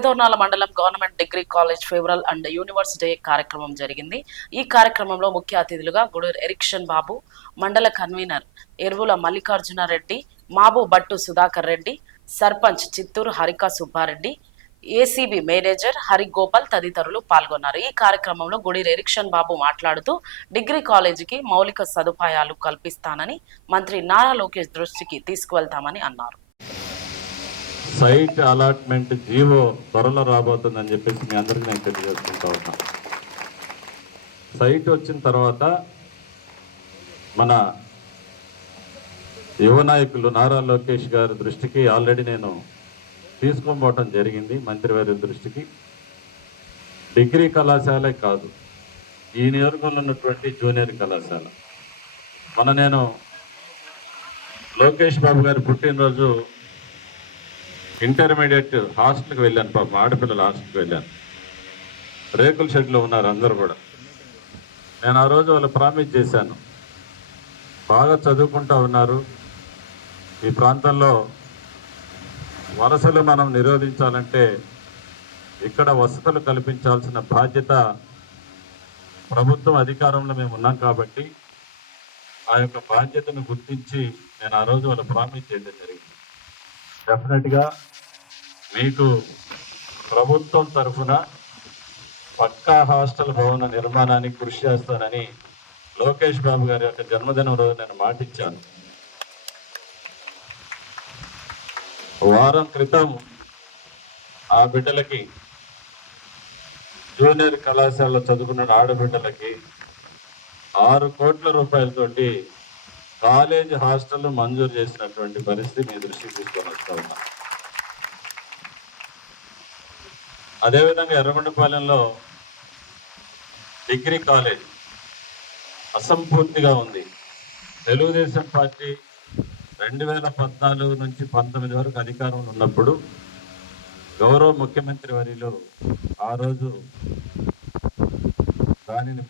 పెద్దదోర్నాల మండలం government degree college farewell and universe day కార్యక్రమం జరిగింది. ఈ కార్యక్రమంలో ముఖ్య అతిథులుగా గుడూరు ఎరిక్షన్ బాబు, మండల కన్వీనర్ ఎరువుల మల్లికార్జున రెడ్డి, మాబు బట్టు సుధాకర్ రెడ్డి, సర్పంచ్ చిత్తూరు హరిక సుబ్బారెడ్డి, ఏసీబీ మేనేజర్ హరిగోపాల్ తదితరులు పాల్గొన్నారు. ఈ కార్యక్రమంలో గుడూరు ఎరిక్షన్ బాబు మాట్లాడుతూ డిగ్రీ కాలేజీకి మౌలిక సదుపాయాలు కల్పిస్తానని మంత్రి నారా లోకేష్ దృష్టికి తీసుకువెళ్తామని అన్నారు. సైట్ అలాట్మెంట్ జీవో త్వరలో రాబోతుందని చెప్పేసి మీ అందరికీ నేను తెలియజేసుకుంటా ఉన్నా. సైట్ వచ్చిన తర్వాత మన యువ నాయకులు నారా లోకేష్ గారి దృష్టికి ఆల్రెడీ నేను తీసుకొని జరిగింది. మంత్రివారి దృష్టికి డిగ్రీ కళాశాలే కాదు, ఈ నియోజకవర్గంలో ఉన్నటువంటి జూనియర్ కళాశాల. నేను లోకేష్ బాబు గారి పుట్టినరోజు ఇంటర్మీడియట్ హాస్టల్కి వెళ్ళాను. పాపం ఆడపిల్లల హాస్టల్కి వెళ్ళాను. రేకుల షెడ్లో ఉన్నారు అందరూ కూడా. నేను ఆ రోజు వాళ్ళు ప్రామిస్ చేశాను, బాగా చదువుకుంటూ ఉన్నారు, ఈ ప్రాంతంలో వలసలు మనం నిరోధించాలంటే ఇక్కడ వసతులు కల్పించాల్సిన బాధ్యత ప్రభుత్వం అధికారంలో మేము ఉన్నాం కాబట్టి ఆ యొక్క బాధ్యతను గుర్తించి నేను ఆ రోజు వాళ్ళు ప్రామిస్ చేయడం జరిగింది. డెఫినెట్గా మీకు ప్రభుత్వం తరఫున పక్కా హాస్టల్ భవన నిర్మాణానికి కృషి చేస్తానని లోకేష్ బాబు గారి యొక్క జన్మదినం రోజు నేను మాటిచ్చాను. వారం క్రితం ఆ బిడ్డలకి, జూనియర్ కళాశాలలో చదువుకున్న ఆడబిడ్డలకి 6 కోట్ల రూపాయలతోటి కాలేజ్ హాస్టల్ మంజూరు చేసినటువంటి పరిస్థితి మీ దృష్టికి తీసుకొని వస్తూ ఉన్నా. అదేవిధంగా ఎర్రగొండపాలెంలో డిగ్రీ కాలేజ్ అసంపూర్తిగా ఉంది. తెలుగుదేశం పార్టీ 2014 నుంచి 19 వరకు అధికారంలో ఉన్నప్పుడు గౌరవ ముఖ్యమంత్రి వర్యులు ఆ రోజు దానిని